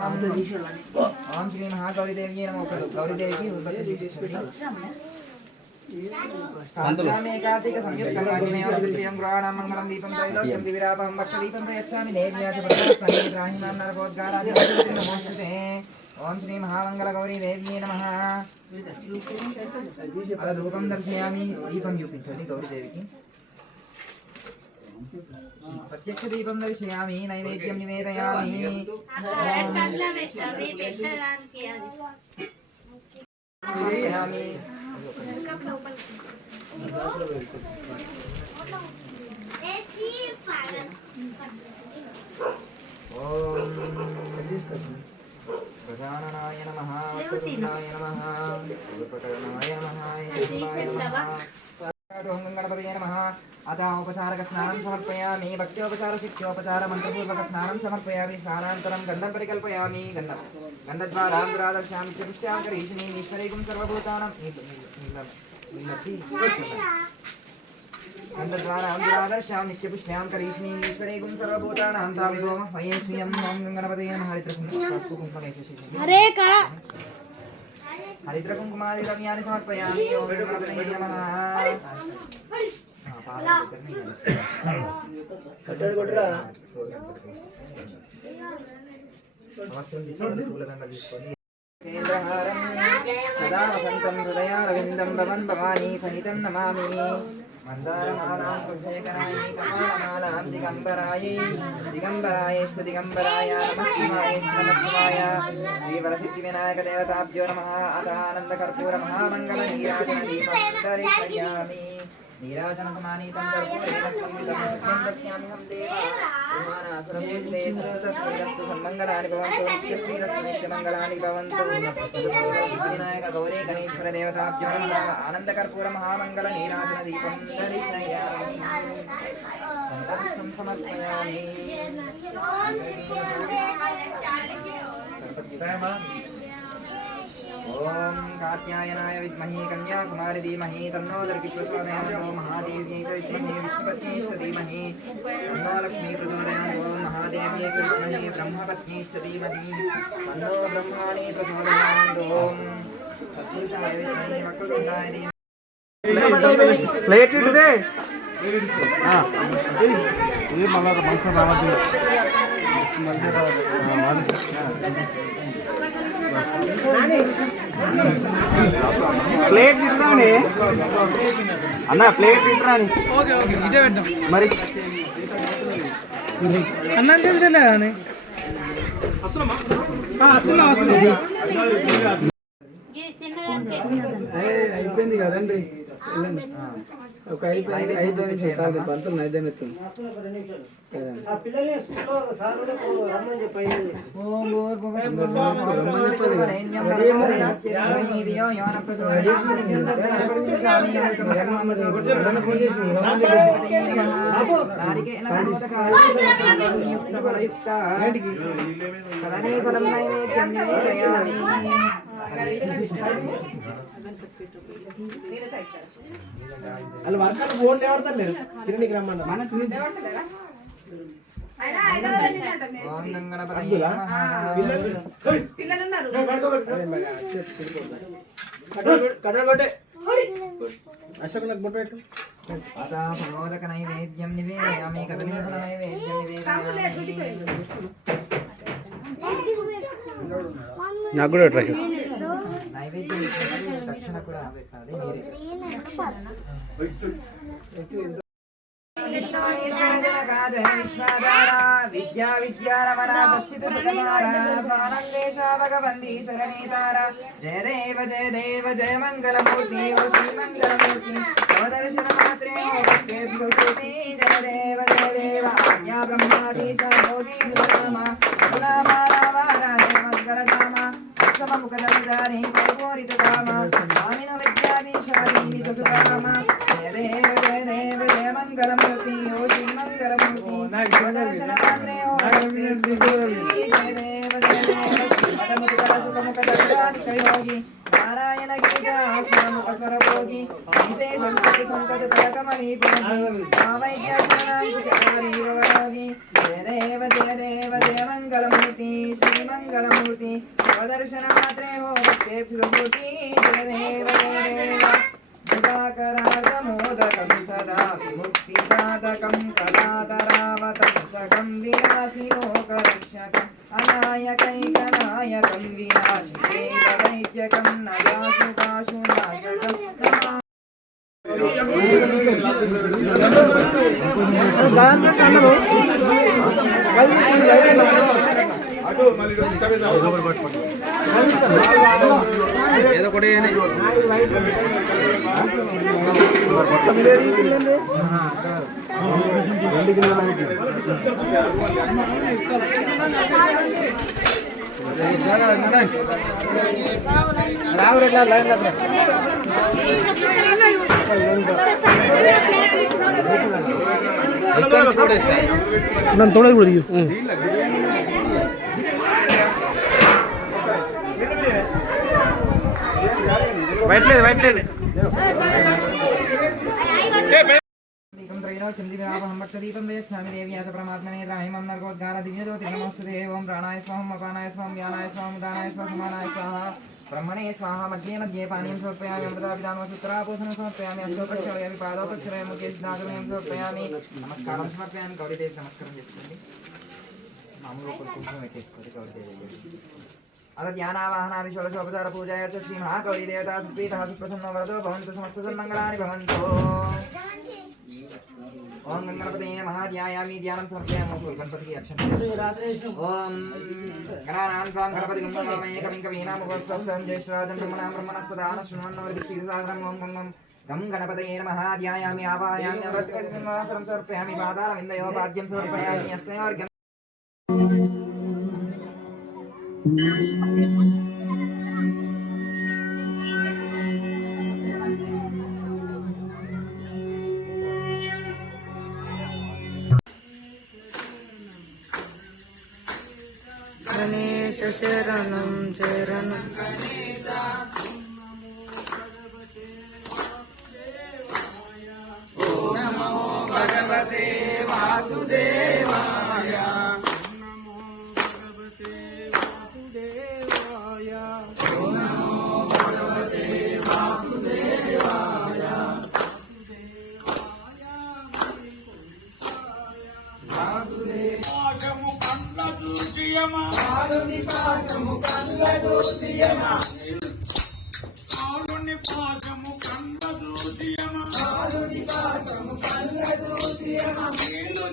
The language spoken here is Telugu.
ఓం శ్రీ మహాగౌరీదేవి నమో గౌరీదేవికి పంచమే కార్తీక సంయుక్తం గృహాణం మంగళం దీపం త్రైలోక్యం దివిరాపం భక్ష దీపం ప్రయచ్చామి దేవ్యాచ ప్రధాన నరకోద్గారాది నమోస్తుతే ఓం శ్రీ మహామంగళ గౌరీ దేవ్యే నమః అలా ధూపం దర్శయామి దీపం చూపించండి గౌరీదేవికి ప్రత్యక్ష దీపం దర్శయామి నైవేద్యం నివేదయామి దర్శయామి ఓం ప్రజాననాయ నమః కరుణాయ रोहंगं स्ना नमः अतः औपचारकस्नानं समर्पयामि भक्त्योपचारसिद्ध्योपचारमन्त्रपूर्वकस्नानं समर्पयामि स्नानान्तरं गन्धं परिकल्पयामि गन्धं गन्धद्वारां दुरादर्शामि च पुष्ट्यां हरे कर శ్రియం ఓం గణపతయే నమః. హరిత్ర కుంకుమ అరే కరా హరిద్ర కుంకుమాది మందారమాలాం కపాలమాలాం దిగంబరాయ నమస్కాయ శ్రీవరసిద్ధి వినాయక దేవతాభ్యో నమ అతానంద కర్పూర మహామంగళ నీరాజన దీపం దర్శయామి నీరాజన సమానీతం సన్మంగళాని భవంతు నిత్యశ్రీరస్తు భవంతు వినాయక గౌరీ గణేశ్వర దేవతాభ్యం ఆనందకర్పూర మహామంగళ నీరాజన దీపం దర్శయామి సమర్పయామి ओम कात्यायनाय विद्महे कन्याकुमारी धीमहि तन्नो दर्कि प्रचोदयात् ओम महादेव की जय विद्महे विष्णुपत्नी धीमहि तन्नो लक्ष्मी प्रचोदयात् ओम महादेव की जय विद्महे ब्रह्मपत्नी धीमहि। तन्नो ब्रह्माणि प्रचोदयात् ओम सत्पुरुषाय विद्महे वक्रतुण्डाय धीमहि। प्लेट इट्टुदे ಹಾಂ. ಈ ಮಲರ ಮನಸ್ಸು ನಾವದು ప్లేట్ ఇటురాని అన్న ప్లేట్ ఇటురాని ఓకే ఓకే ఇదే పెట్టాం. మరి అన్నం తెలియలేదా అని? వస్తున్నా వస్తున్నా. అయిపోయింది కదండి. ఒక అయిపోయింది అయిపోయింది చాలు పంతులు నైదేమి ఎత్తుంది సరే వాళ్ళు వర్గాలు ఫోన్ ఎవడతారు లేరు తిరిగి రమ్మన్న. మన అశోక్ నాకు బొట్టు పెట్టు. ప్రమోదక నైవేద్యం కదలీఫల నైవేద్యం నాకు కూడా పెట్టు అశోక్? దక్షిణ కూడా మీరే విద్యా విద్యారమణ సుకుమార స్వానందేశా భగవంతి శరణీతార జయ దేవ జయ దేవ జయ మంగళమూర్తి ఓ శ్రీ మంగళమూర్తి మాత్రే జయ దేవ జయ దేవ ఆజ్ఞా బ్రహ్మాదీశ భోగి రామ రామ ముఖదర్శని పరిపూరిత కామ స్వామిన విద్యాధీశాదీని చతురామ దేవ దేవ జయ మంగళమూర్తి ఓ శ్రీ మంగళమూర్తి అవదర్శన మాత్రే ఓ దేవ దేవ శ్రీమదముఖ సుఖముఖ దర్శనాధిక యోగి నారాయణ గిరిజాశ్రముఖసరభోగి నీతే సంతతి సంతతి తరకమణి పునః కావైద్య శరణాంకుశారీరవరోగి జయ దేవ జయ దేవ జయ మంగళమూర్తి స్వదర్శన మాత్రే హో భక్తేప్సుమూర్తి జయ దేవ సదా విముక్తి సాధకం సదా విముక్తిసాధకం విలాసి లోకరక్షకం అనాయకైకనాయకం వినాశికేవ వైద్యకం నయాశుకాశు నాశకం కూడా ఇయ్యు. బయటలేదు బయటలేదు దీపం త్రైలో చంద్రివిరాపహం భక్తదీపం వేక్షామి దేవ్యాస పరమాత్మనే రాహిమం నర్గోద్గార దివ్యజ్యోతి నమస్తుతే ఓం ప్రాణాయ స్వాహం అపానాయ స్వాహం వ్యానాయ స్వాహం ఉదానాయ స్వాహం సమానాయ స్వాహ బ్రహ్మణే స్వాహ మధ్యే మధ్యే పానీయం సమర్పయామి అమృతాభిధానం సూత్రాపోసనం సమర్పయామి అష్టోపక్షరయామి పాదోపక్షరయ ముఖ్య సిద్ధాగ్రమయం సమర్పయామి నమస్కారం సమర్పయామి గౌరీదేవి నమస్కారం చేసుకోండి మామూలు ఒక కుంకుమ పెట్టేసుకోండి గౌరీదేవి అత ధ్యానావాహనాది షోడశోపచార పూజాయ చ శ్రీ మహాగౌరీ దేవతా సుప్రీత సుప్రసన్న వరదో భవంతు సమస్త సన్మంగళాని భవంతు ఓం గణపతే మహాధ్యాయామి ధ్యానం సమర్పయామి గణపతికి అక్షరం ఓం గణానాం స్వాం గణపతి గంగమేకమింక వీణాముగోత్సవం గణేశ శరణం శరణం. గణేశ పాడుని పాఠము కళ్ళ దూసియమా పాడుని పాఠము కళ్ళ దూసియమా పాడుని పాఠము కళ్ళ దూసియమా నీళ్ళు